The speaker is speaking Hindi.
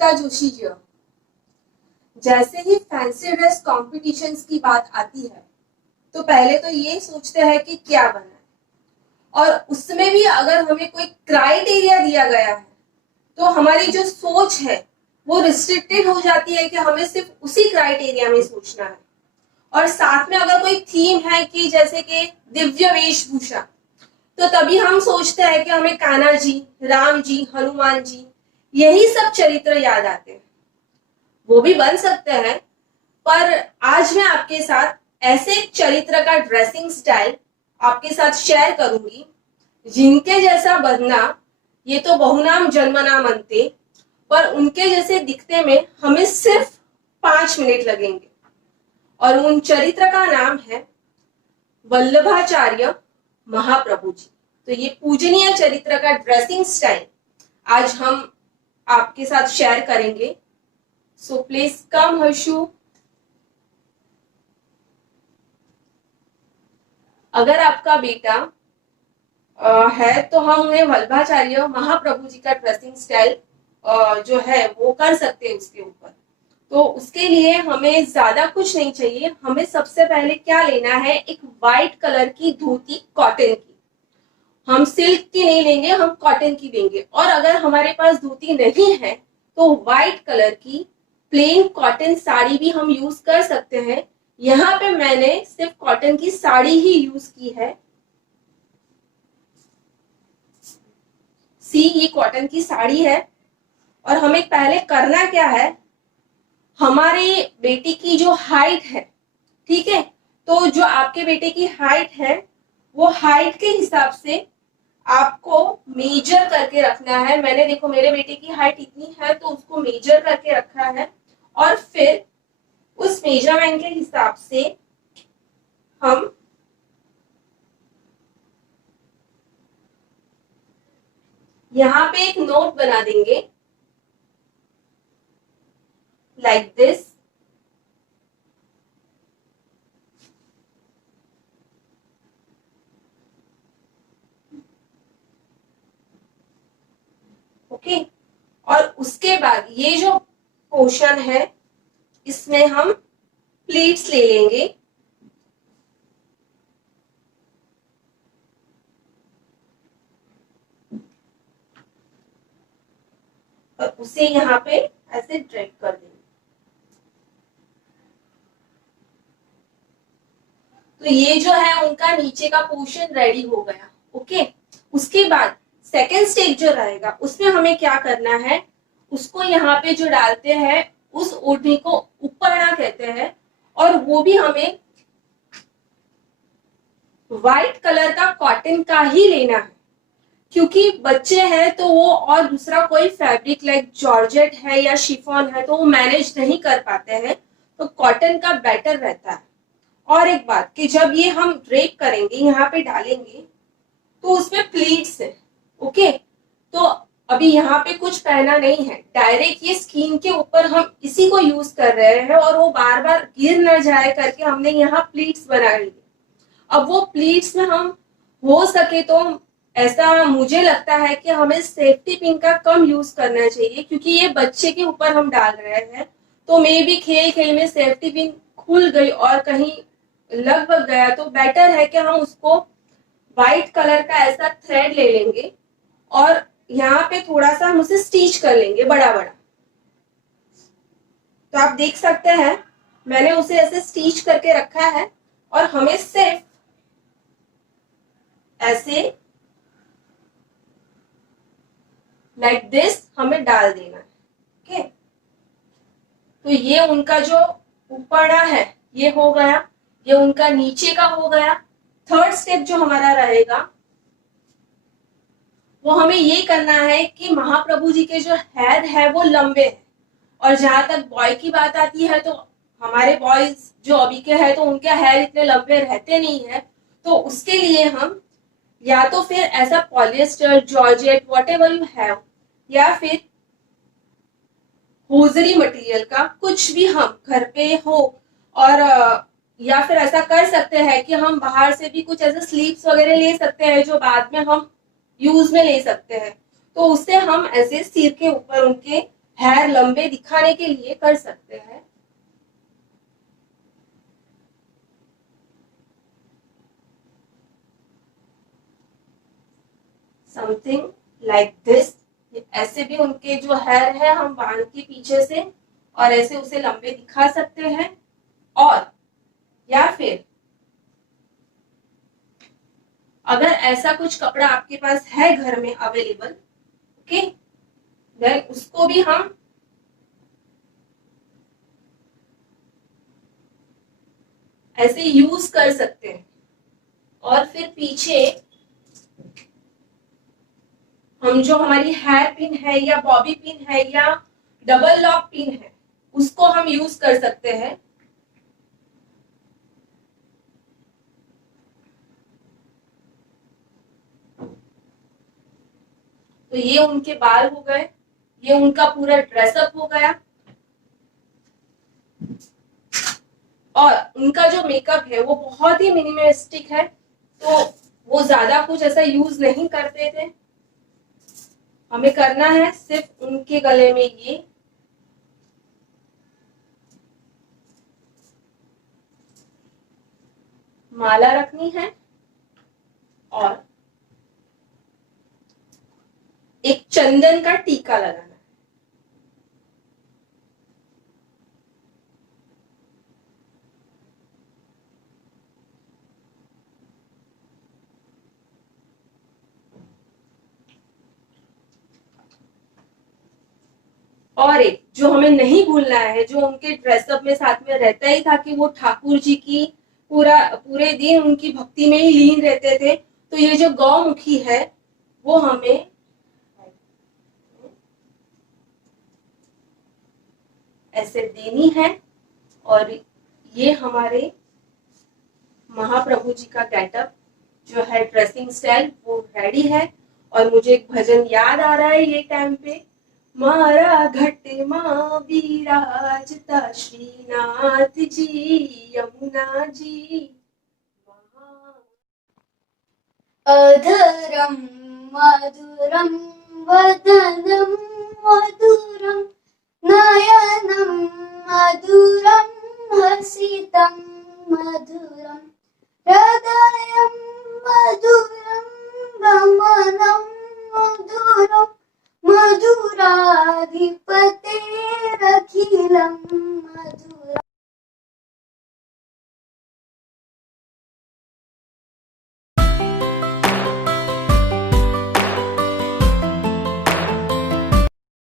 गीता जोशी जी। जैसे ही फैंसी ड्रेस कॉम्पिटिशन्स की बात आती है तो पहले तो ये सोचते हैं कि क्या बनना है, और उसमें भी अगर हमें कोई क्राइटेरिया दिया गया है तो हमारी जो सोच है वो रिस्ट्रिक्टेड हो जाती है कि हमें सिर्फ उसी क्राइटेरिया में सोचना है। और साथ में अगर कोई थीम है कि जैसे कि दिव्य वेशभूषा, तो तभी हम सोचते हैं कि हमें कान्हा जी, राम जी, हनुमान जी, यही सब चरित्र याद आते हैं। वो भी बन सकते हैं, पर आज मैं आपके साथ ऐसे एक चरित्र का ड्रेसिंग स्टाइल आपके साथ शेयर करूंगी जिनके जैसा बनना ये तो बहुनाम जन्मनाम अंते, पर उनके जैसे दिखने में हमें सिर्फ 5 मिनट लगेंगे। और उन चरित्र का नाम है वल्लभाचार्य महाप्रभु जी। तो ये पूजनीय चरित्र का ड्रेसिंग स्टाइल आज हम आपके साथ शेयर करेंगे। So please come Harshu. अगर आपका बेटा है तो हम उन्हें वल्लभाचार्य महाप्रभु जी का ड्रेसिंग स्टाइल जो है वो कर सकते हैं उसके ऊपर। तो उसके लिए हमें ज्यादा कुछ नहीं चाहिए। हमें सबसे पहले क्या लेना है, एक वाइट कलर की धोती कॉटन की। हम सिल्क की नहीं लेंगे, हम कॉटन की लेंगे। और अगर हमारे पास धोती नहीं है तो वाइट कलर की प्लेन कॉटन साड़ी भी हम यूज कर सकते हैं। यहाँ पे मैंने सिर्फ कॉटन की साड़ी ही यूज की है। सी, ये कॉटन की साड़ी है। और हमें पहले करना क्या है, हमारे बेटे की जो हाइट है, ठीक है, तो जो आपके बेटे की हाइट है वो हाइट के हिसाब से आपको मेजर करके रखना है। मैंने देखो मेरे बेटे की हाइट इतनी है तो उसको मेजर करके रखा है, और फिर उस मेजरमेंट के हिसाब से हम यहाँ पे एक नोट बना देंगे लाइक दिस। ओके, और उसके बाद ये जो पोर्शन है इसमें हम प्लीट्स ले लेंगे। और उसे यहाँ पे ऐसे ड्रैग कर देंगे। तो ये जो है उनका नीचे का पोर्शन रेडी हो गया। ओके, उसके बाद सेकेंड स्टेप जो रहेगा उसमें हमें क्या करना है, उसको यहाँ पे जो डालते हैं उस ओढ़नी को उपरना कहते हैं, और वो भी हमें व्हाइट कलर का कॉटन का ही लेना है। क्योंकि बच्चे हैं तो वो और दूसरा कोई फैब्रिक लाइक जॉर्जेट है या शिफॉन है तो वो मैनेज नहीं कर पाते हैं, तो कॉटन का बेटर रहता है। और एक बात कि जब ये हम ड्रेप करेंगे, यहाँ पे डालेंगे, तो उसमें प्लीट्स है। ओके, तो अभी यहाँ पे कुछ पहना नहीं है, डायरेक्ट ये स्किन के ऊपर हम इसी को यूज कर रहे हैं, और वो बार बार गिर न जाए करके हमने यहाँ प्लीट्स बना ली। अब वो प्लीट्स में हम हो सके तो ऐसा मुझे लगता है कि हमें सेफ्टी पिन का कम यूज करना चाहिए, क्योंकि ये बच्चे के ऊपर हम डाल रहे हैं। तो मे भी खेल खेल में सेफ्टी पिन खुल गई और कहीं लगभग गया, तो बेटर है कि हम उसको व्हाइट कलर का ऐसा थ्रेड ले लेंगे और यहाँ पे थोड़ा सा हम उसे स्टिच कर लेंगे बड़ा बड़ा। तो आप देख सकते हैं मैंने उसे ऐसे स्टिच करके रखा है, और हमें सिर्फ ऐसे लाइक दिस हमें डाल देना है। ओके, तो ये उनका जो ऊपरना है ये हो गया, ये उनका नीचे का हो गया। थर्ड स्टेप जो हमारा रहेगा वो हमें ये करना है कि महाप्रभु जी के जो हेयर है वो लंबे हैं, और जहां तक बॉय की बात आती है तो हमारे बॉयज जो अभी के हैं तो उनके हेयर इतने लंबे रहते नहीं है। तो उसके लिए हम या तो फिर ऐसा polyester, georgette, whatever you have, या फिर होजरी मटेरियल का कुछ भी हम घर पे हो, और या फिर ऐसा कर सकते हैं कि हम बाहर से भी कुछ ऐसे स्लीव्स वगैरह ले सकते हैं जो बाद में हम यूज में ले सकते हैं। तो उससे हम ऐसे सिर के ऊपर उनके हेयर लंबे दिखाने के लिए कर सकते हैं। Something like this. ऐसे भी उनके जो हेयर है हम बांध के पीछे से और ऐसे उसे लंबे दिखा सकते हैं। और या फिर अगर ऐसा कुछ कपड़ा आपके पास है घर में अवेलेबल, ओके, देन उसको भी हम ऐसे यूज कर सकते हैं। और फिर पीछे हम जो हमारी हेयर पिन है या बॉबी पिन है या डबल लॉक पिन है उसको हम यूज कर सकते हैं। तो ये उनके बाल हो गए, ये उनका पूरा ड्रेसअप हो गया। और उनका जो मेकअप है वो बहुत ही मिनिमलिस्टिक है, तो वो ज्यादा कुछ ऐसा यूज नहीं करते थे। हमें करना है सिर्फ उनके गले में ये माला रखनी है और एक चंदन का टीका लगाना है। और एक जो हमें नहीं भूलना है, जो उनके ड्रेसअप में साथ में रहता ही था कि वो ठाकुर जी की पूरे दिन उनकी भक्ति में ही लीन रहते थे, तो ये जो गौमुखी है वो हमें ऐसे देनी है। और ये हमारे महाप्रभु जी का गेटअप जो है, ड्रेसिंग स्टाइल वो रेडी है। और मुझे एक भजन याद आ रहा है ये टाइम पे, मारा घट मां विराजता श्रीनाथ जी यमुना जी। अधरं मधुरं वदनं मधुरं नयनं मधुरं हसितं मधुरं